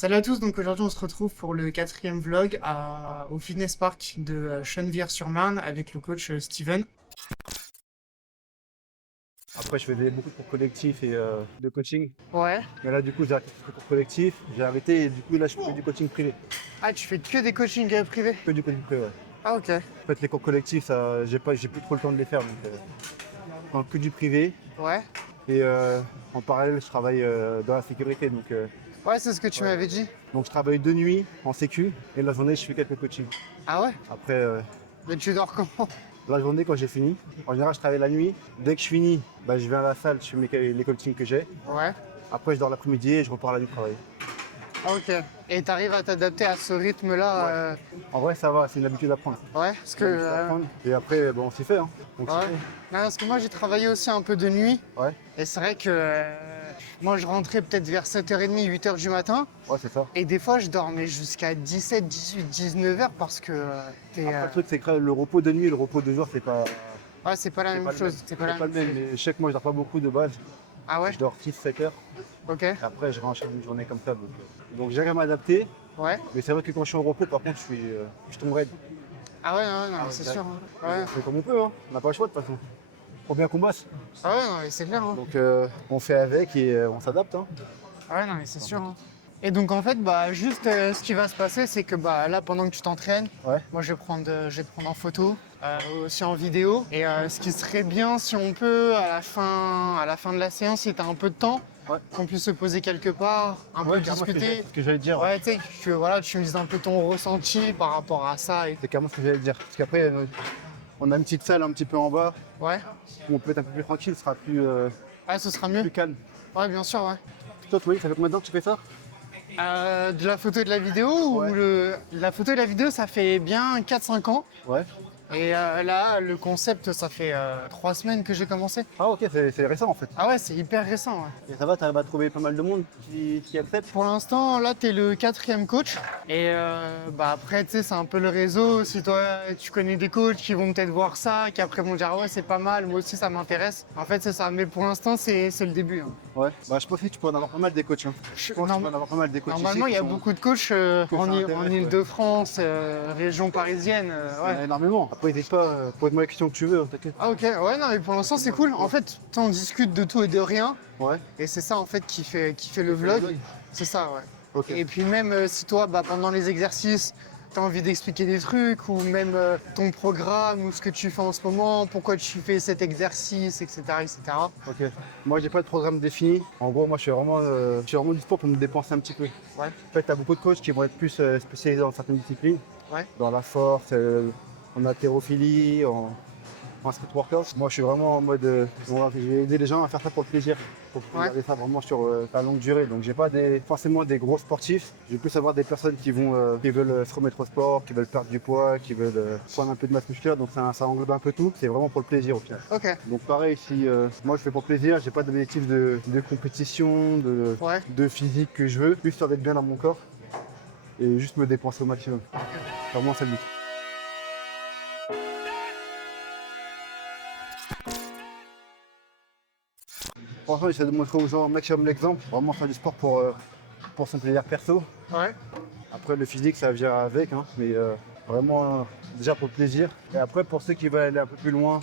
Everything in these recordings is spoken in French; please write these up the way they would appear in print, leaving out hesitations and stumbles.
Salut à tous, donc aujourd'hui on se retrouve pour le quatrième vlog au Fitness Park de Chennevières-sur-Marne avec le coach Steven. Après, je faisais beaucoup de cours collectifs et de coaching. Ouais. Mais là, du coup, j'ai arrêté de faire cours collectifs. J'ai arrêté et du coup, là, je fais du coaching privé. Ah, tu fais que des coachings privés? Que du coaching privé, ouais. Ah, ok. En fait, les cours collectifs, ça, j'ai plus trop le temps de les faire. Donc, que du privé. Ouais. Et en parallèle, je travaille dans la sécurité. Ouais, c'est ce que tu Ouais. m'avais dit. Donc, je travaille de nuit en sécu et la journée, je fais quelques coachings. Ah ouais? Après, Mais tu dors comment? la journée, quand j'ai fini, en général, je travaille la nuit. Dès que je finis, bah, je vais à la salle, je fais les coachings que j'ai. Ouais. Après, je dors l'après-midi et je repars la nuit travailler. Ah, ok. Et t'arrives à t'adapter à ce rythme-là En vrai, ça va, c'est une habitude à prendre. Ouais, parce que... C'est une habitude à prendre. Et après, bon, on s'y fait. Hein. On s'y ouais. fait. Non, parce que moi j'ai travaillé aussi un peu de nuit. Ouais, Et c'est vrai que moi je rentrais peut-être vers 7h30, 8h du matin. ouais, c'est ça. Et des fois je dormais jusqu'à 17, 18, 19h parce que t'es... Après, le truc, c'est que le repos de nuit et le repos de jour, c'est pas, Ouais, c'est pas la même pas le chose. même. C'est pas la C'est pas le même même. chose. Mais je sais que moi, je dors pas beaucoup de base. Ah ouais? Je dors 6-7 heures. Ok. Et après, je renchaîne une journée comme ça. Donc j'arrive à m'adapter. Ouais. Mais c'est vrai que quand je suis au repos, par contre, je tombe raide. Ah ouais, non, Ah ouais, c'est direct. sûr. Hein. Ouais. On fait comme on peut. Hein. On n'a pas le choix de toute façon. Faut bien qu'on bosse. Ah ouais, non, mais c'est clair. Hein. Donc on fait avec et on s'adapte. Hein. Ah ouais, non, mais c'est sûr. Hein. Et donc en fait, bah juste ce qui va se passer, c'est que bah là, pendant que tu t'entraînes, Ouais. moi je vais te prendre en photo, aussi en vidéo. Et ce qui serait bien, si on peut, à la fin de la séance, si tu as un peu de temps, Ouais. qu'on puisse se poser quelque part, un peu Carrément, discuter. ce que j'allais dire. Ouais, tu sais, voilà, tu me dises un peu ton ressenti par rapport à ça. C'est carrément ce que j'allais dire. Parce qu'après, on a une petite salle un petit peu en bas Ouais, où on peut être un peu plus tranquille, ce sera plus, ouais, ce sera mieux. plus calme. Ouais, bien sûr, ouais. Toi, tu vois, ça fait combien de temps que tu fais ça? De la photo et de la vidéo Ouais. ou la photo et la vidéo, ça fait bien 4-5 ans. Ouais. Et là, le concept, ça fait 3 semaines que j'ai commencé. Ah ok, c'est récent en fait. Ah ouais, c'est hyper récent. Ouais. Et ça va, t'arrives à trouver pas mal de monde qui accepte? Pour l'instant, là, t'es le quatrième coach. Et bah après, tu sais, c'est un peu le réseau. Si toi, tu connais des coachs qui vont peut-être voir ça, qui après vont dire ah ouais, c'est pas mal, moi aussi ça m'intéresse. En fait, c'est ça. Mais pour l'instant, c'est le début. Hein. Ouais. Bah je pense que tu peux en avoir pas mal des coachs. Hein. Je pense que tu peux en avoir pas mal des coachs Normalement, ici il y a qui sont- beaucoup de coachs que ça en intéresse, Ile-de-France, région parisienne. Il y en a Ouais. énormément. Après, n'hésite pas, pose-moi la question que tu veux, hein, t'inquiète. Ah ok, ouais, non, mais pour l'instant, c'est cool. En fait, on discute de tout et de rien. Ouais. Et c'est ça en fait qui fait le vlog. C'est ça, ouais. Ok. Et puis même si toi, bah, pendant les exercices, tu as envie d'expliquer des trucs, ou même ton programme, ou ce que tu fais en ce moment, pourquoi tu fais cet exercice, etc. etc. Ok. Moi, j'ai pas de programme défini. En gros, moi, je suis vraiment du sport pour me dépenser un petit peu. Ouais, En fait, t'as beaucoup de coachs qui vont être plus spécialisés dans certaines disciplines, ouais, dans la force, en haltérophilie, en street workout. Moi, je suis vraiment en mode, je vais aider les gens à faire ça pour le plaisir, pour regarder ça vraiment sur la longue durée. Donc, j'ai pas forcément des gros sportifs. Je vais plus avoir des personnes qui veulent se remettre au sport, qui veulent perdre du poids, qui veulent prendre un peu de masse musculaire. Donc, ça englobe un peu tout. C'est vraiment pour le plaisir au final. ok, Donc, pareil, si moi je fais pour le plaisir, j'ai pas d'objectif de compétition, ouais. de physique que je veux, plus histoire d'être bien dans mon corps et juste me dépenser au maximum. Vraiment, ça le but. Franchement, j'essaie de montrer aux gens au maximum l'exemple, vraiment faire du sport pour son plaisir perso. Ouais, Après, le physique, ça vient avec, hein, mais vraiment déjà pour le plaisir. Et après, pour ceux qui veulent aller un peu plus loin,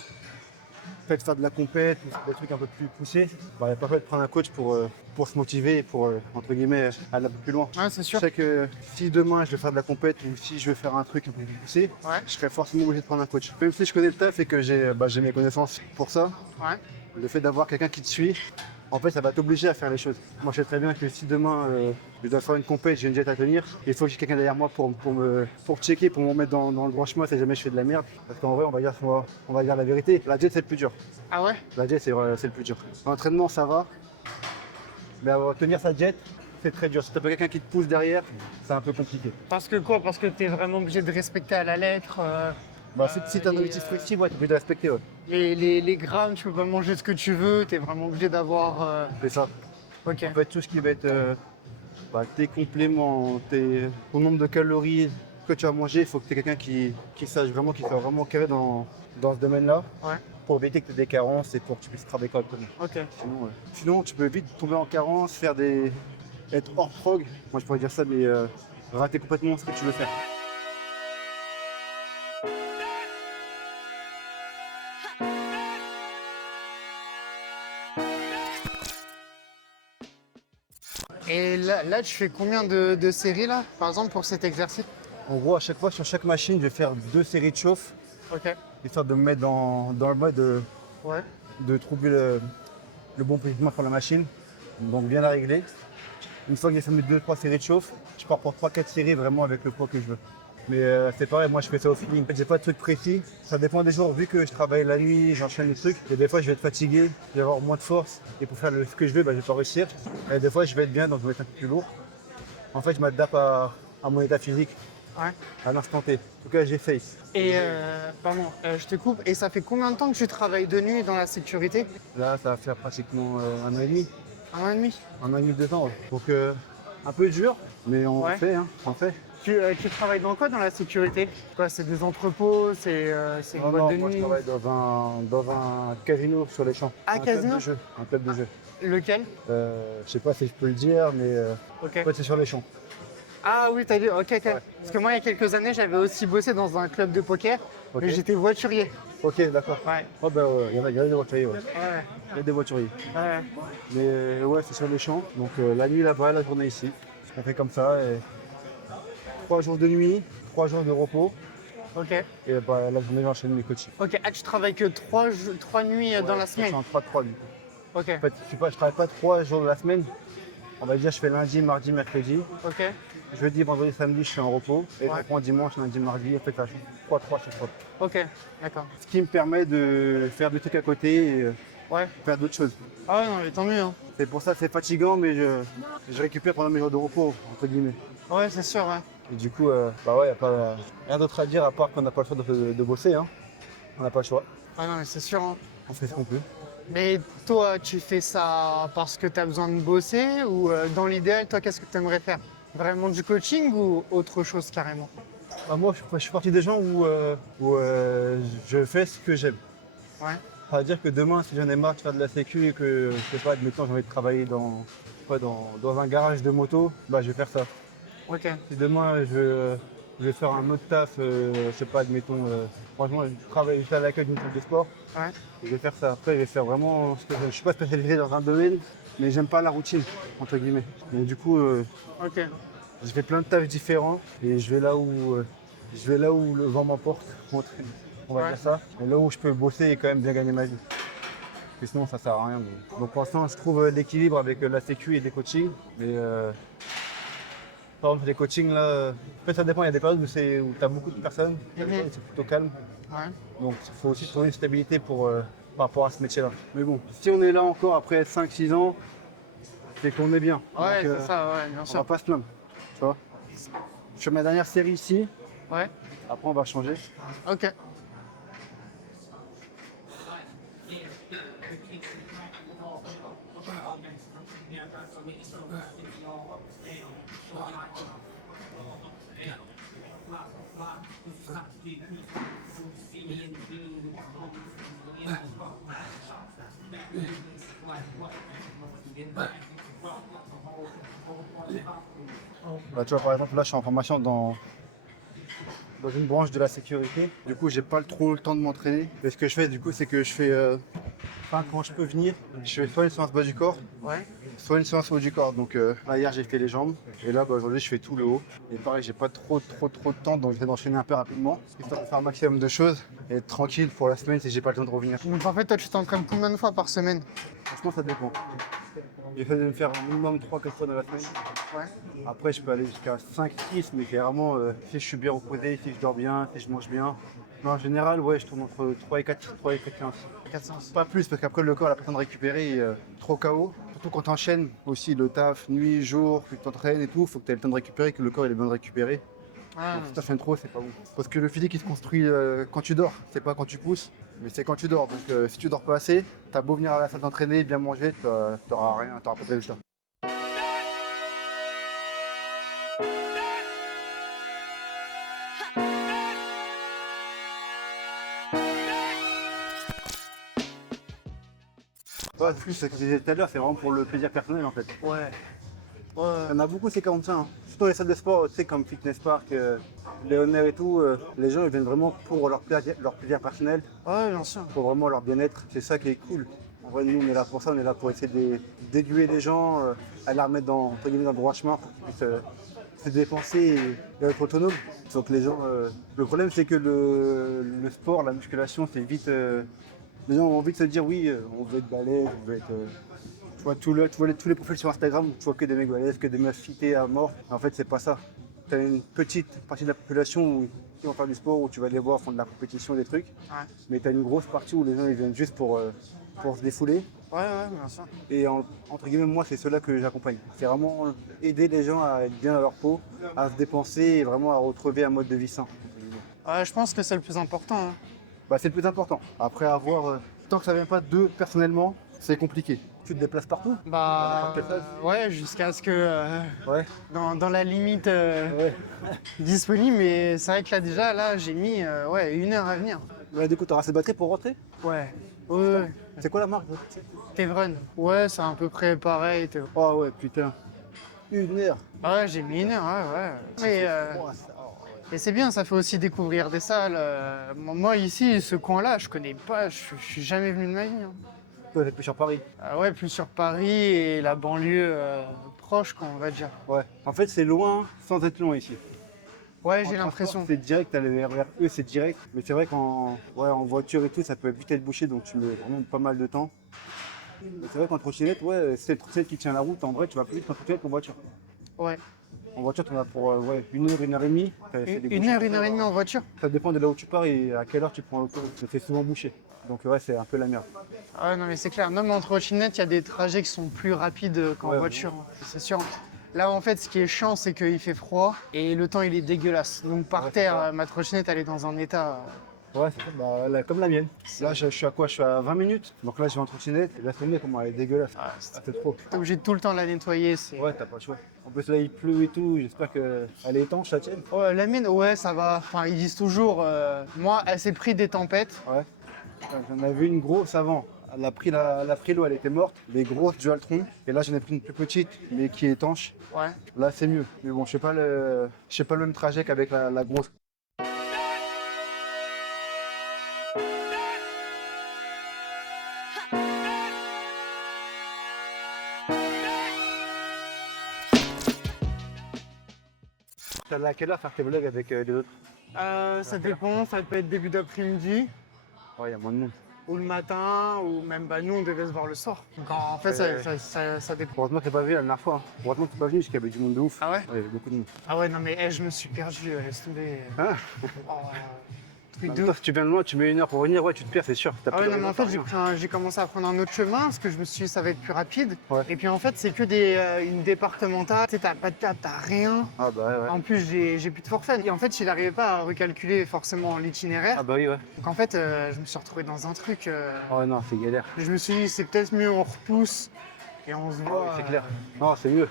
peut-être faire de la compète ou des trucs un peu plus poussés, bah, il n'y a pas fait de prendre un coach pour se motiver et pour, entre guillemets, aller un peu plus loin. ouais, c'est Je sûr. sais que si demain je veux faire de la compète ou si je veux faire un truc un peu plus poussé, Ouais, je serai forcément obligé de prendre un coach. Même si je connais le taf et que j'ai mes connaissances pour ça, ouais, le fait d'avoir quelqu'un qui te suit, en fait, ça va t'obliger à faire les choses. Moi, je sais très bien que si demain je dois faire une compète, j'ai une jet à tenir, il faut que j'ai quelqu'un derrière moi pour checker, pour me mettre dans le droit chemin si jamais je fais de la merde. Parce qu'en vrai, on va dire la vérité. La jet, c'est le plus dur. ah ouais. La jet, c'est le plus dur. L'entraînement, ça va. Mais tenir sa jet, c'est très dur. Si t'as pas quelqu'un qui te pousse derrière, c'est un peu compliqué. Parce que quoi? Parce que t'es vraiment obligé de respecter à la lettre Bah, si t'as un les, objectif précis, ouais, t'es obligé de respecter. Ouais. les grammes, tu peux pas manger ce que tu veux, t'es vraiment obligé d'avoir... C'est ça. Ok, En fait, tout ce qui va être tes compléments, ton nombre de calories que tu vas manger, il faut que tu aies quelqu'un qui sache vraiment, qui soit vraiment carré dans ce domaine-là, ouais, pour éviter que tu aies des carences et pour que tu puisses travailler correctement. ok. Sinon, tu peux vite tomber en carence, faire des être hors prog, moi je pourrais dire ça, mais rater complètement ce que tu veux faire. Et là, tu fais combien de séries là, par exemple, pour cet exercice? En gros, à chaque fois, sur chaque machine, je vais faire 2 séries de chauffe, Ok. histoire de me mettre dans le mode Ouais. de trouver le bon positionnement pour la machine, donc bien la régler. Une fois que j'ai fait mes 2-3 séries de chauffe, je pars pour 3-4 séries vraiment avec le poids que je veux. Mais c'est pareil, moi je fais ça au feeling. En fait, j'ai pas de truc précis, ça dépend des jours. Vu que je travaille la nuit, j'enchaîne les trucs, et des fois je vais être fatigué, je vais avoir moins de force, et pour faire ce que je veux, bah, je vais pas réussir. Et des fois je vais être bien, donc je vais être un peu plus lourd. En fait, je m'adapte à mon état physique, Ouais. à l'instant T. En tout cas, j'essaye. Et pardon, je te coupe. Et ça fait combien de temps que tu travailles de nuit dans la sécurité? Là, ça va faire pratiquement 1 an et demi. 1 an et demi. 1 an et demi, 2 ans. Ouais. Donc un peu dur, mais on Ouais. fait, hein, on fait. Tu travailles dans quoi dans la sécurité? Quoi, c'est des entrepôts, c'est une Non, boîte non, de moi je nuit? travaille dans un casino sur les champs. Ah, Un casino? club de jeu. Un club de jeu. Lequel? Je sais pas si je peux le dire, mais Ok. en fait, c'est sur les champs. Ah oui, t'as dit, ok. Parce que moi, il y a quelques années, j'avais aussi bossé dans un club de poker, Ok. mais j'étais voiturier. Ok, d'accord. Ouais. Oh, ben, il y a des voituriers, ouais. Ouais. Il y a des voituriers. Ouais. Mais ouais, c'est sur les champs. Donc la nuit là-bas, la journée ici. On fait comme ça. Et 3 jours de nuit, 3 jours de repos. Ok. Et bah, la journée, j'enchaîne mes coachings. Ok. Ah, tu travailles que 3 nuits dans la Je semaine? suis en 3-3 du coup. Ok. En fait, je travaille pas 3 jours de la semaine. On va dire, je fais lundi, mardi, mercredi. Ok. Jeudi, vendredi, samedi, je suis en repos. Et je Ouais. reprends dimanche, lundi, mardi. En fait, ça change 3-3 chaque fois. Ok. D'accord. Ce qui me permet de faire des trucs à côté et Ouais. faire d'autres choses. Ah ouais, non, mais tant mieux. Hein. C'est pour ça que c'est fatigant, mais je récupère pendant mes jours de repos, entre guillemets. Ouais, c'est sûr, ouais. Et du coup, bah ouais, y a pas rien d'autre à dire à part qu'on n'a pas le choix de bosser. Hein. On n'a pas le choix. Ah non, mais c'est sûr. Hein. On fait ce qu'on peut. Mais toi, tu fais ça parce que tu as besoin de bosser ou dans l'idéal, toi, qu'est-ce que tu aimerais faire? Vraiment du coaching ou autre chose carrément? Bah, moi, je suis parti des gens où je fais ce que j'aime. Ouais. Ça veut dire que demain, si j'en ai marre de faire de la sécu et que, je sais pas, admettons, j'ai envie de travailler dans un garage de moto, bah je vais faire ça. Ok. Si demain, je vais faire un autre taf, je sais pas, admettons, franchement, je travaille juste à l'accueil d'une salle de sport, Ouais. je vais faire ça. Après, je vais faire vraiment ce que j'aime. Je suis pas spécialisé dans un domaine, mais j'aime pas la routine, entre guillemets. Et du coup, Ok. je fais plein de tafs différents et je vais là où le vent m'emporte, on va Ouais. dire ça. Et là où je peux bosser et quand même bien gagner ma vie. Parce que sinon ça sert à rien. Donc pour l'instant je trouve l'équilibre avec la sécu et des coachings. Mais par exemple les coachings là, en fait ça dépend, il y a des périodes où tu as beaucoup de personnes, il y a des périodes où c'est plutôt calme. Ouais. Donc il faut aussi trouver une stabilité par rapport à ce métier là. Mais bon, si on est là encore après 5-6 ans, c'est qu'on est bien. Ouais, Donc, c'est ça, ouais, bien on va sûr. pas se plaindre. Tu vois. Je fais ma dernière série ici, Ouais. après on va changer. Ok. Bah, tu vois, par exemple, là, je suis en formation dans une branche de la sécurité. Du coup, j'ai pas trop le temps de m'entraîner. Et ce que je fais, du coup, c'est que je fais, quand je peux venir, je fais soit une séance bas du corps, Ouais. soit une séance haut du corps. Donc là, hier, j'ai fait les jambes. Et là, bah, aujourd'hui, je fais tout le haut. Et pareil, j'ai pas trop de temps, donc je vais d'enchaîner un peu rapidement, histoire de faire un maximum de choses et être tranquille pour la semaine si j'ai pas le temps de revenir. Donc en fait, toi, tu t'entraînes combien de fois par semaine? Franchement, ça dépend. J'essaie de me faire un minimum 3-4 fois dans la semaine. Ouais. Après, je peux aller jusqu'à 5-6, mais clairement, si je suis bien reposé, si je dors bien, si je mange bien. Mais en général, ouais, je tourne entre 3 et 4, 3 et 4 15. 400. Pas plus, parce qu'après, le corps a pas le temps de récupérer, et, trop KO. Surtout quand tu enchaînes aussi le taf, nuit, jour, que tu t'entraînes et tout, il faut que tu aies le temps de récupérer, que le corps il ait besoin de récupérer. Ah, Donc, si tu enchaînes trop, c'est pas bon. Parce que le physique il se construit quand tu dors, c'est pas quand tu pousses, mais c'est quand tu dors. Donc si tu dors pas assez, t'as beau venir à la salle d'entraîner, bien manger, t'auras rien, t'auras pas de résultat. Ouais, c'est plus ce que je disais tout à l'heure, c'est vraiment pour le plaisir personnel en fait. ouais. Ouais. Il y en a beaucoup, c'est comme ça. Hein. Surtout dans les salles de sport, tu sais, comme Fitness Park, Léonard et tout, les gens ils viennent vraiment pour leur plaisir personnel, Ouais, bien sûr. pour vraiment leur bien-être. C'est ça qui est cool. En vrai, nous, on est là pour ça, on est là pour essayer d'éduquer les gens, à les remettre entre guillemets, dans le droit chemin pour qu'ils puissent se dépenser et être autonomes. Donc les gens, le problème, c'est que le sport, la musculation, c'est vite. Les gens ont envie de se dire oui, on veut être balèze, on veut être. Tu vois, tous les profils sur Instagram, tu vois que des mecs balèzes, que des meufs fitées à mort. En fait, c'est pas ça. Tu as une petite partie de la population qui vont faire du sport, où tu vas les voir font de la compétition, des trucs. Ouais. Mais tu as une grosse partie où les gens ils viennent juste pour se défouler. Ouais, bien sûr. Et entre guillemets, moi, c'est ceux-là que j'accompagne. C'est vraiment aider les gens à être bien dans leur peau, à se dépenser et vraiment à retrouver un mode de vie sain. Entre guillemets. Ouais, je pense que c'est le plus important. Hein. Bah, c'est le plus important. Après avoir, tant que ça vient pas d'eux personnellement, c'est compliqué. Tu te déplaces partout? Bah, N'importe quel stade. ouais, jusqu'à ce que Ouais. dans la limite Ouais. disponible, mais c'est vrai que là déjà, là, j'ai mis 1 heure à venir. Ouais, du coup, tu auras assez de batterie pour rentrer? Ouais. Ouais. C'est quoi la marque? Tevron. Ouais, c'est à peu près pareil. Oh ouais, putain. 1 heure. Ouais, j'ai mis 1 heure, ouais. Mais, Oh, ça- et c'est bien, ça fait aussi découvrir des salles. Moi, ici, ce coin-là, je connais pas, je suis jamais venu de ma vie. Hein. Toi, t'es plus sur Paris. Ah ouais, plus sur Paris et la banlieue proche, quoi, on va dire. Ouais. En fait, c'est loin sans être loin ici. Ouais, En j'ai l'impression. transport, c'est direct, t'as le RERE, c'est direct. Mais c'est vrai qu'en en voiture et tout, ça peut vite être bouché, donc tu mets vraiment pas mal de temps. Mais c'est vrai qu'en trottinette, ouais, c'est le trottinette qui tient la route. En vrai, tu vas plus vite en trottinette qu'en voiture. Ouais. En voiture, tu en as pour 1 heure et demie. Une heure et demie en voiture. Ça dépend de là où tu pars et à quelle heure tu prends l'autoroute. C'est souvent bouché. Donc ouais, c'est un peu la merde. Ah ouais, non, mais c'est clair. Même en trottinette, il y a des trajets qui sont plus rapides qu'en Ouais, voiture, c'est sûr. Là, en fait, ce qui est chiant, c'est qu'il fait froid et le temps, il est dégueulasse. Donc, par Ouais, c'est terre, ça. ma trottinette, elle est dans un état. Ouais, c'est ça, comme la mienne. Là, je suis à quoi? Je suis à 20 minutes. Donc là, je vais en trottinette. Et la trottinette, comment elle est dégueulasse. Ah, C'est trop. T'es obligé de tout le temps la nettoyer. Ouais, t'as pas le choix. En plus, là, il pleut et tout. J'espère qu'elle est étanche, la tienne. Ouais, la mienne, ouais, ça va. Enfin, ils disent toujours. Moi, elle s'est pris des tempêtes. Ouais. J'en avais une grosse avant. Elle a pris l'eau, elle était morte. Les grosses Dualtron. Et là, j'en ai pris une plus petite, mais qui est étanche. Ouais. Là, c'est mieux. Mais bon, je fais pas le même trajet qu'avec la grosse. T'as à quelle heure faire tes vlogs avec les autres? Ça dépend, ça peut être début d'après-midi Ouais, il y a moins de monde. ou le matin, ou même nous, on devait se voir le soir. Donc, en fait, ça dépend. Heureusement que t'es pas venu la dernière fois. Hein. Heureusement que t'es pas venu parce qu'il y avait du monde de ouf. Ah ouais? Ouais, il y avait beaucoup de monde. Ah ouais, non, mais je me suis perdu, laisse tomber. Hein? Oh, truc En de même temps, si tu viens de loin, tu mets 1 heure pour venir, ouais, tu te perds, c'est sûr. T'as Ah plus ouais, de non, mais en raison fait, de partir. j'ai commencé à prendre un autre chemin parce que je me suis dit ça va être plus rapide. Ouais. Et puis en fait, c'est que une départementale. Tu sais, t'as pas de table, t'as rien. Ah bah ouais. En plus, j'ai plus de forfait. Et en fait, je n'arrivais pas à recalculer forcément l'itinéraire. Ah bah oui, ouais. Donc en fait, je me suis retrouvé dans un truc. Oh non, c'est galère. Je me suis dit, c'est peut-être mieux, on repousse et on se voit. C'est clair. Non, c'est mieux.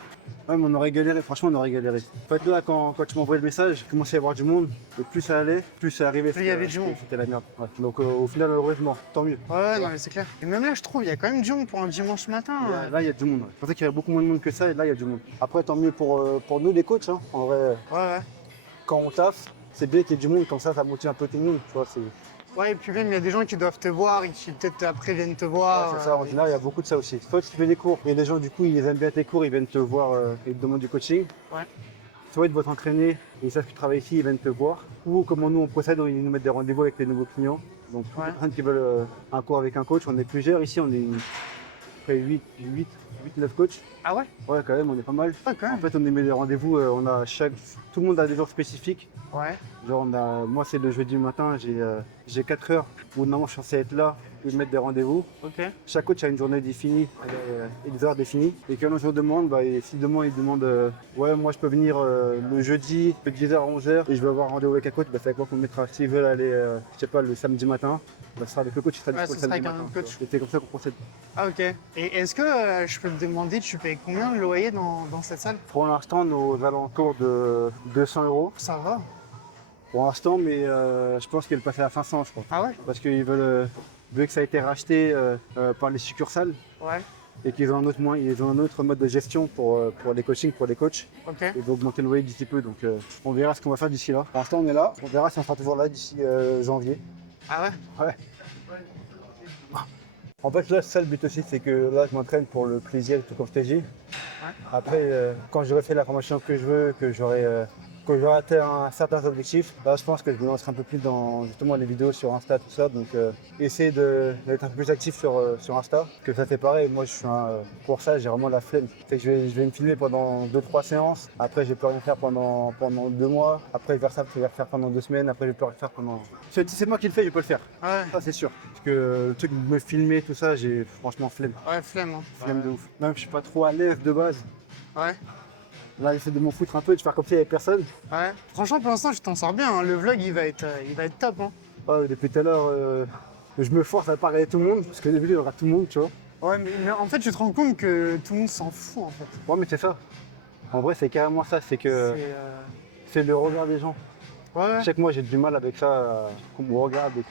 Ouais, mais on aurait galéré, franchement, on aurait galéré. En fait, là, quand tu m'envoyais le message, il commençait à y avoir du monde. Et plus ça allait, plus ça arrivait. Plus il y avait du monde. C'était la merde. Ouais. Donc, au final, heureusement, tant mieux. Ouais, non, mais c'est clair. Et même là, je trouve, il y a quand même du monde pour un dimanche matin. Là, il y a du monde. Ouais. Je pensais qu'il y avait beaucoup moins de monde que ça, et là, il y a du monde. Après, tant mieux pour nous, les coachs. Hein. En vrai, Ouais. quand on taffe, c'est bien qu'il y ait du monde, comme ça motive un peu tout le monde. Tu vois, c'est Ouais, et puis même, il y a des gens qui doivent te voir et qui peut-être après viennent te voir. c'est ça, en général, il y a beaucoup de ça aussi. Soit tu fais des cours, et les gens, du coup, ils aiment bien tes cours, ils viennent te voir et te demandent du coaching. Ouais. Soit ils doivent t'entraîner, et ils savent que tu travailles ici, ils viennent te voir. Ou comment nous on procède, ils nous mettent des rendez-vous avec les nouveaux clients. Donc toutes les personnes qui veulent un cours avec un coach, on est plusieurs ici, on est près 8, 9 coachs. Ah ouais? Ouais, quand même, on est pas mal. Ouais, quand En même. fait, on met des rendez-vous, tout le monde a des jours spécifiques. Ouais. Genre, moi, c'est le jeudi matin, j'ai 4 heures où normalement je suis censé être là, où ils mettent des rendez-vous. Ok. Chaque coach a une journée définie et des heures définies. Et quand je demande, si demain ils demandent ouais, moi je peux venir le jeudi de 10h à 11h et je veux avoir un rendez-vous avec un coach, c'est avec moi qu'on mettra. S'ils veulent aller, je sais pas, le samedi matin, ce sera avec le coach, il sera Ouais, dispo ce le sera samedi avec un matin. coach. Tu vois. Et c'est comme ça qu'on procède. Ah ok. Et est-ce que je peux te demander, tu payes combien de loyer dans cette salle? Pour l'instant, nos alentours de 200 euros. Ça va. Pour l'instant, mais je pense qu'ils veulent passer à 500, je crois. Ah ouais? Parce qu'ils veulent, vu que ça a été racheté par les succursales, Ouais. et qu'ils ont ils ont un autre mode de gestion pour les coachings, pour les coachs. Ok. Ils vont augmenter le loyer d'ici peu, donc on verra ce qu'on va faire d'ici là. Pour l'instant, on est là. On verra si on sera toujours là d'ici janvier. Ah ouais? Ouais. En fait, là, c'est ça le but aussi, c'est que là, je m'entraîne pour le plaisir, tout comme je t'ai dit. Ouais. Après, quand j'aurai fait la formation que je veux, que j'aurai atteint certains objectifs, là, je pense que je me lancerai un peu plus dans justement les vidéos sur Insta, tout ça. Donc, essayer d'être un peu plus actif sur Insta. Parce que ça fait pareil, moi, je suis pour ça, j'ai vraiment la flemme. C'est que je vais me filmer pendant 2-3 séances. Après, je vais plus rien faire pendant 2 mois. Après, je vais le faire pendant 2 semaines. Après, je vais plus rien faire pendant. Si c'est moi qui le fais, je peux le faire. Ouais. Ça, c'est sûr. Parce que le truc de me filmer, tout ça, j'ai franchement flemme. Ouais, flemme. Hein. Flemme de ouf. Même, je suis pas trop à l'aise de base. Ouais. Là, j'essaie de m'en foutre un peu, de faire comme s'il n'y avait personne. Ouais. Franchement, pour l'instant, je t'en sors bien. Hein. Le vlog, il va être top. Hein. Ouais, depuis tout à l'heure, je me force à pas regarder tout le monde, parce que d'habitude, il y aura tout le monde, tu vois. Ouais, mais en fait, tu te rends compte que tout le monde s'en fout, en fait. Ouais, mais c'est ça. En vrai, c'est carrément ça, c'est que c'est le regard des gens. Ouais. Je sais que moi, j'ai du mal avec ça, qu'on me regarde et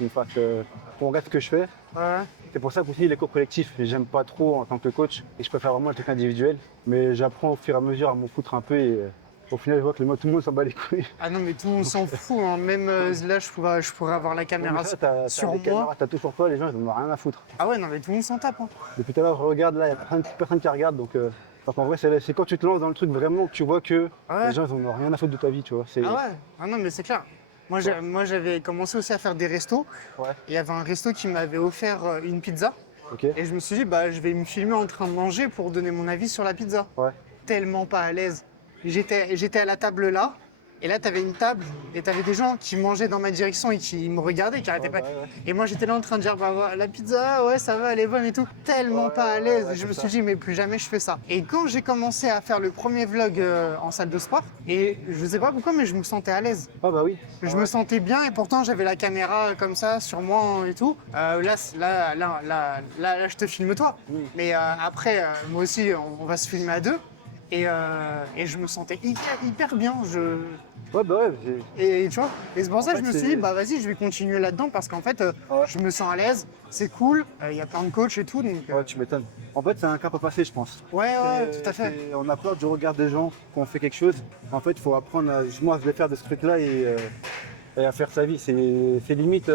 qu'on regarde ce que je fais. Ouais. C'est pour ça qu'aussi les cours collectifs, j'aime pas trop en tant que coach et je préfère vraiment le truc individuel. Mais j'apprends au fur et à mesure à m'en foutre un peu et au final, je vois que tout le monde s'en bat les couilles. Ah non, mais tout le monde s'en fout. Hein. Même là, je pourrais avoir la caméra sur moi. T'as tout sur toi, les gens, ils n'en ont rien à foutre. Ah ouais, non, mais tout le monde s'en tape. Hein. Depuis tout à l'heure, je regarde là, il y a plein de personnes qui regardent. Donc en vrai, c'est quand tu te lances dans le truc vraiment que tu vois que Ouais. les gens, ils n'en ont rien à foutre de ta vie, tu vois. Ah ouais. Ah non, mais c'est clair. Moi, j'avais commencé aussi à faire des restos. Ouais. Il y avait un resto qui m'avait offert une pizza. Ok. Et je me suis dit, bah, je vais me filmer en train de manger pour donner mon avis sur la pizza. Ouais. Tellement pas à l'aise. J'étais à la table là, et là, tu avais une table, et tu avais des gens qui mangeaient dans ma direction et qui me regardaient, qui arrêtaient pas. Ouais. Et moi, j'étais là en train de dire, bah, la pizza, ouais, ça va, elle est bonne et tout. Tellement pas à l'aise. ouais, Je me c'est suis dit, mais plus jamais je fais ça. Et quand j'ai commencé à faire le premier vlog en salle de sport, et je sais pas pourquoi, mais je me sentais à l'aise. Ah bah oui. Je me sentais bien et pourtant j'avais la caméra comme ça sur moi et tout. Là, je te filme toi. Oui. Mais après, moi aussi, on va se filmer à deux. Et je me sentais hyper bien. Ouais, bah ouais. Et tu vois, et c'est pour ça que je me suis c'est- dit, bah vas-y, je vais continuer là-dedans parce qu'en fait, Ouais. je me sens à l'aise, c'est cool, il y a plein de coachs et tout. Donc, Ouais, tu m'étonnes. En fait, c'est un cap à passer, je pense. ouais, tout à fait. On a peur du regard des gens quand on fait quelque chose. En fait, il faut apprendre à justement à se défaire de ce truc-là et à faire sa vie. C'est limite.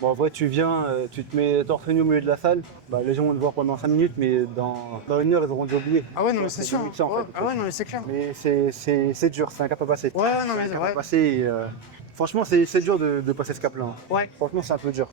Bon, en vrai, tu viens, tu te mets torse nu au milieu de la salle. Bah, les gens vont te voir pendant 5 minutes, mais dans 1 heure, ils auront déjà oublié. Ah ouais, non, mais c'est sûr. limite ça, en Ouais, fait. ah ouais, non, mais c'est clair. Mais c'est dur, c'est un cap à passer. Ouais, non, mais C'est un c'est cap vrai. à passer. Et, franchement, c'est dur de passer ce cap-là. Hein. Ouais. Franchement, c'est un peu dur.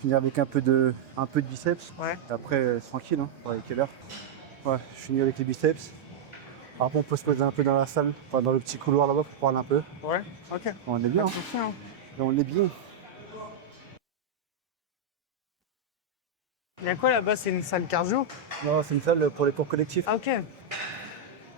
Finir avec un peu de biceps. Ouais. Après, tranquille, hein. Ouais, quelle heure? Ouais, je finis avec les biceps. Après, on peut se poser un peu dans la salle, enfin, dans le petit couloir là-bas pour parler un peu. Ouais, ok. On est bien, hein. Attention, hein. On est bien. Il y a quoi là-bas? C'est une salle cardio? Non, c'est une salle pour les cours collectifs. Ah ok.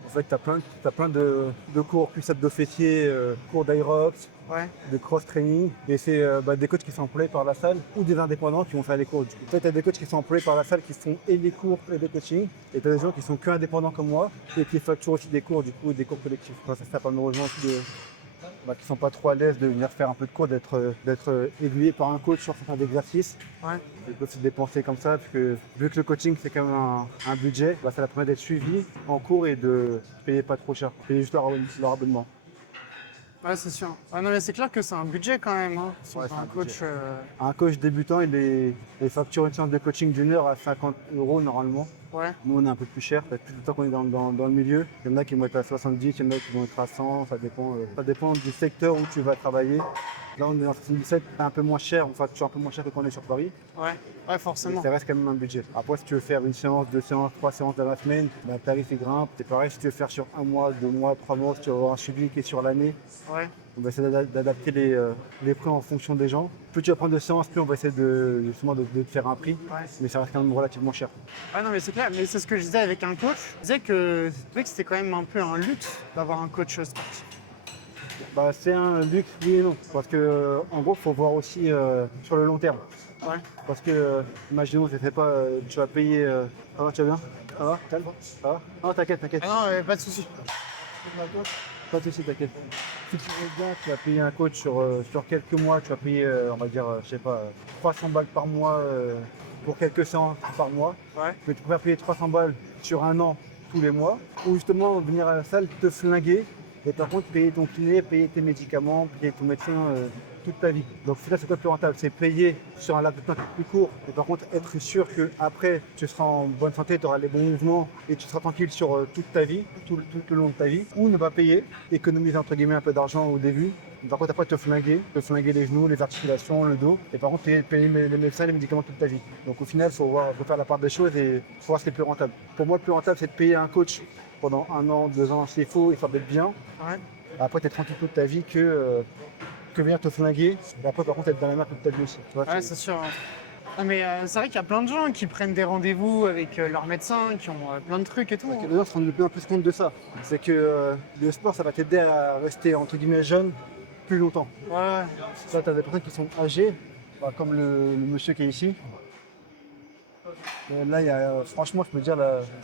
En fait, t'as plein de cours, plus abdos fessiers, cours d'aérox, Ouais. de cross-training. Et c'est des coachs qui sont employés par la salle ou des indépendants qui vont faire les cours. Du coup, en fait, t'as des coachs qui sont employés par la salle qui font et les cours et le coaching. Et t'as des gens qui sont que indépendants comme moi et qui facturent aussi des cours, du coup, des cours collectifs. Enfin, ça permet aux gens aussi qui sont pas trop à l'aise de venir faire un peu de cours, d'être aiguillés par un coach sur certains exercices. Ouais. Ils peuvent se dépenser comme ça, parce que vu que le coaching c'est quand même un budget, ça leur permet d'être suivi en cours et de payer pas trop cher, payer juste leur abonnement. Ouais, c'est sûr. Ouais, non, mais c'est clair que c'est un budget quand même. Hein. Si Ouais, t'as c'est un un coach. Un coach débutant, il facture une séance de coaching d'1 heure à 50 € normalement. Ouais. Nous on est un peu plus cher, ça fait plus de temps qu'on est dans le milieu. Il y en a qui vont être à 70, il y en a qui vont être à 100, ça dépend du secteur où tu vas travailler. Là on est en 77, c'est un peu moins cher, on facture un peu moins cher que quand on est sur Paris. Ouais. Ouais, forcément. Mais ça reste quand même un budget. Après, si tu veux faire une séance, 2 séances, 3 séances dans la semaine, le tarif il grimpe. C'est pareil, si tu veux faire sur 1 mois, 2 mois, 3 mois, si tu veux avoir un suivi qui est sur l'année, Ouais. on va essayer d'adapter les prix en fonction des gens. Plus tu vas prendre de séances, plus on va essayer justement de te faire un prix. Ouais. Mais ça reste quand même relativement cher. Ouais, non, mais c'est clair. Mais c'est ce que je disais avec un coach. Je disais que c'était quand même un peu un lutte d'avoir un coach sportif. Bah, c'est un luxe, oui et non. Parce que, en gros, il faut voir aussi sur le long terme. Ouais. Parce que, imaginons, je sais pas, tu vas payer. Ça va, tu vas bien? Ça va? Calme? Ça va? Non, t'inquiète, t'inquiète. Ah non, pas de souci. Pas de soucis, t'inquiète. Si tu veux bien, tu vas payer un coach sur quelques mois, tu vas payer, on va dire, je sais pas, 300 balles par mois pour quelques séances par mois. Ouais. Mais tu préfères payer 300 balles sur un an tous les mois, ou justement venir à la salle, te flinguer, et par contre payer ton kiné, payer tes médicaments, payer ton médecin toute ta vie. Donc là, c'est quoi le plus rentable? C'est payer sur un laps de temps plus court, et par contre être sûr qu'après, tu seras en bonne santé, tu auras les bons mouvements, et tu seras tranquille sur toute ta vie, tout le long de ta vie, ou ne pas payer, économiser entre guillemets un peu d'argent au début. Par contre, après, te flinguer les genoux, les articulations, le dos, et par contre, payer les médecins, les médicaments toute ta vie. Donc au final, il faut faire la part des choses et il faut voir ce qui est le plus rentable. Pour moi, le plus rentable, c'est de payer un coach pendant 1 an, 2 ans, s'il faut, histoire d'être bien. Ouais. Après, tu es tranquille toute ta vie que venir te flinguer. Et après, par contre, être dans la merde toute ta vie aussi. Tu vois, Ouais, c'est sûr. Hein. Ah, mais c'est vrai qu'il y a plein de gens qui prennent des rendez-vous avec leur médecin, qui ont plein de trucs et tout. Parce que Hein. les gens se rendent de plus en plus compte de ça. C'est que le sport, ça va t'aider à rester, entre guillemets, jeune plus longtemps. Ouais, ouais. Ça, tu as des personnes qui sont âgées, bah, comme le monsieur qui est ici. Là, franchement, je peux dire,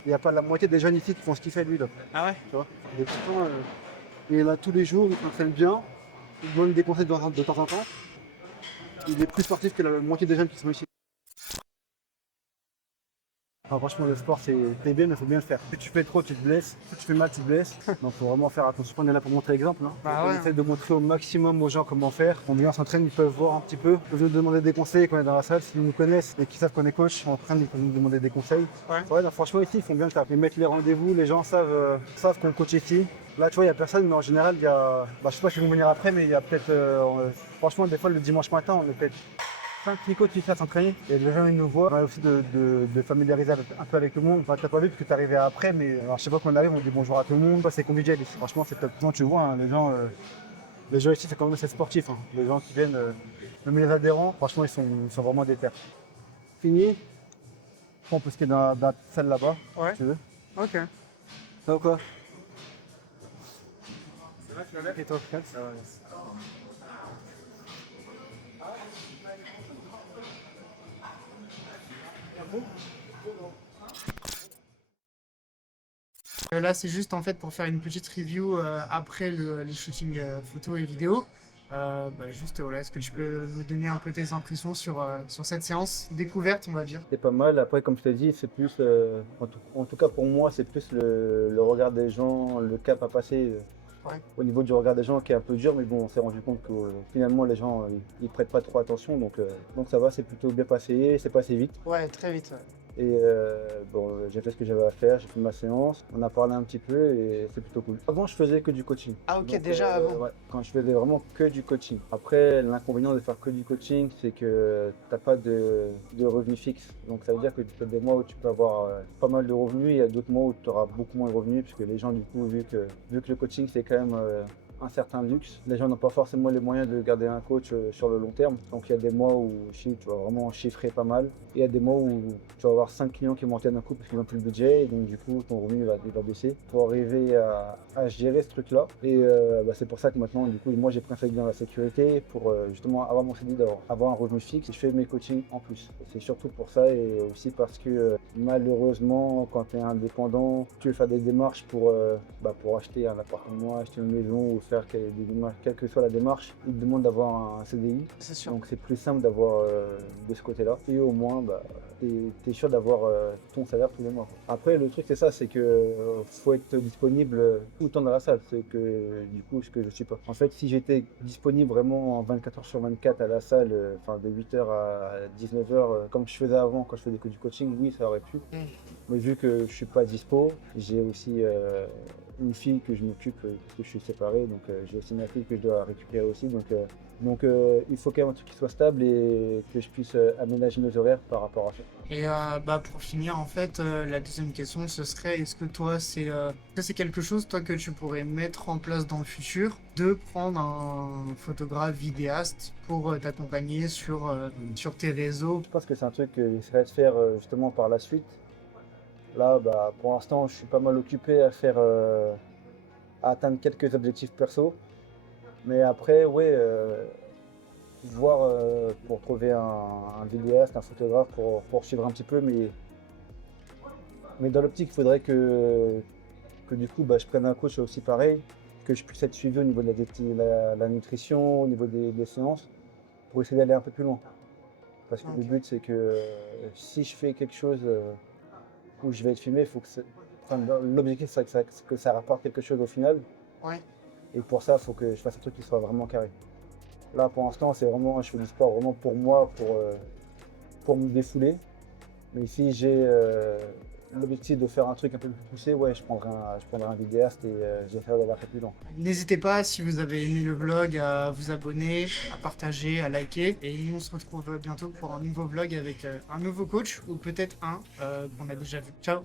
il n'y a pas la moitié des jeunes ici qui font ce qu'il fait lui. Là, Ah ouais? tu vois. Et pourtant, il est là tous les jours, il s'entraîne bien, il donne des conseils de temps en temps. Il est plus sportif que la moitié des jeunes qui sont ici. Enfin, franchement, le sport, c'est bien, mais il faut bien le faire. Si tu fais trop, tu te blesses. Si tu fais mal, tu te blesses. Donc, il faut vraiment faire attention. On est là pour montrer l'exemple. Hein. Bah On ouais. essaie de montrer au maximum aux gens comment faire. Quand les gens s'entraînent, ils peuvent voir un petit peu. Ils peuvent nous demander des conseils quand on est dans la salle. S'ils nous connaissent et qu'ils savent qu'on est coach, on entraîne, ils peuvent nous demander des conseils. Ouais, non, franchement, ici, ils font bien le taf. Ils mettent les rendez-vous, les gens savent qu'on coach ici. Là, tu vois, il n'y a personne, mais en général, il y a. Bah, je sais pas si vous venir après, mais il y a peut-être. Franchement, des fois, le dimanche matin, on est peut-être 5 coachs ici à s'entraîner. Et les gens, ils nous voient. On a aussi de familiariser un peu avec le monde. Enfin, t'as pas vu parce que t'es arrivé après, mais alors, je sais pas quand on arrive, on dit bonjour à tout le monde. Bah, c'est convivial ici. Franchement, c'est top. Quand tu vois, hein, les gens ici, c'est quand même assez sportif. Hein. Les gens qui viennent, même les adhérents, franchement, ils sont vraiment déter. Fini. On peut se quitter dans la salle là-bas, Ouais. si tu veux. Ok. Ça va quoi? Ça va, tu vas bien? Et toi, ça va. Là, c'est juste en fait pour faire une petite review après les shootings photos et vidéos. Juste, voilà, est-ce que tu peux me donner un peu tes impressions sur cette séance découverte, on va dire? C'est pas mal. Après, comme je t'ai dit, c'est plus, en tout cas pour moi, c'est plus le regard des gens, le cap à passer Ouais. au niveau du regard des gens qui est un peu dur. Mais bon, on s'est rendu compte que finalement, les gens, ils prêtent pas trop attention. Donc ça va, c'est plutôt bien passé, c'est passé vite. Ouais, très vite. Ouais. Et j'ai fait ce que j'avais à faire, j'ai fait ma séance, on a parlé un petit peu et c'est plutôt cool. Avant, je faisais que du coaching. Ah ok, Donc, déjà avant. ouais, quand je faisais vraiment que du coaching. Après, l'inconvénient de faire que du coaching, c'est que t'as pas de revenus fixes. Donc ça veut dire que tu as des mois où tu peux avoir pas mal de revenus, et il y a d'autres mois où tu auras beaucoup moins de revenus, puisque les gens, du coup, vu que le coaching, c'est quand même un certain luxe. Les gens n'ont pas forcément les moyens de garder un coach sur le long terme. Donc il y a des mois où tu vas vraiment chiffrer pas mal. Et il y a des mois où tu vas avoir 5 clients qui montent d'un coup parce qu'ils n'ont plus le budget. Et donc du coup, ton revenu il va baisser. Pour arriver à gérer ce truc-là. Et c'est pour ça que maintenant, du coup, moi j'ai préféré bien la sécurité pour justement avoir mon CDI, avoir un revenu fixe. Et je fais mes coachings en plus. C'est surtout pour ça et aussi parce que malheureusement, quand tu es indépendant, tu veux faire des démarches pour acheter un appartement, acheter une maison ou faire des démarches, quelle que soit la démarche, ils te demandent d'avoir un CDI. C'est sûr. Donc c'est plus simple d'avoir de ce côté-là. Et au moins, tu es sûr d'avoir ton salaire tous les mois. Après, le truc c'est ça, c'est que faut être disponible tout le temps dans la salle. C'est que du coup, ce que je suis pas. En fait, si j'étais disponible vraiment en 24 heures sur 24 à la salle, de 8h à 19h, comme je faisais avant quand je faisais que du coaching, oui, ça aurait pu. Mais vu que je suis pas dispo, j'ai aussi une fille que je m'occupe parce que je suis séparé, donc j'ai aussi ma fille que je dois récupérer aussi. Donc il faut quand même un truc qui soit stable et que je puisse aménager mes horaires par rapport à ça. Et pour finir, en fait, la deuxième question, ce serait, est-ce que toi, c'est quelque chose, toi, que tu pourrais mettre en place dans le futur, de prendre un photographe vidéaste pour t'accompagner sur tes réseaux? Je pense que c'est un truc que j'essaierai de faire justement par la suite. Là, pour l'instant, je suis pas mal occupé à atteindre quelques objectifs perso. Mais après, ouais, voir pour trouver un vidéaste, un photographe pour suivre un petit peu, mais dans l'optique, il faudrait que du coup, bah, je prenne un coach aussi pareil, que je puisse être suivi au niveau de la nutrition, au niveau des séances, pour essayer d'aller un peu plus loin. Parce que le Ok. but, c'est que si je fais quelque chose où je vais être filmé, faut que enfin, l'objectif, c'est que ça rapporte quelque chose au final. Ouais. Et pour ça, il faut que je fasse un truc qui soit vraiment carré. Là, pour l'instant, c'est vraiment, je fais du sport vraiment pour moi, pour me défouler. Mais si j'ai l'objectif de faire un truc un peu plus poussé, ouais, je prendrai un vidéaste et j'essaierai d'aller un peu plus loin. N'hésitez pas, si vous avez aimé le vlog, à vous abonner, à partager, à liker. Et on se retrouve bientôt pour un nouveau vlog avec un nouveau coach ou peut-être un qu'on a déjà vu. Ciao!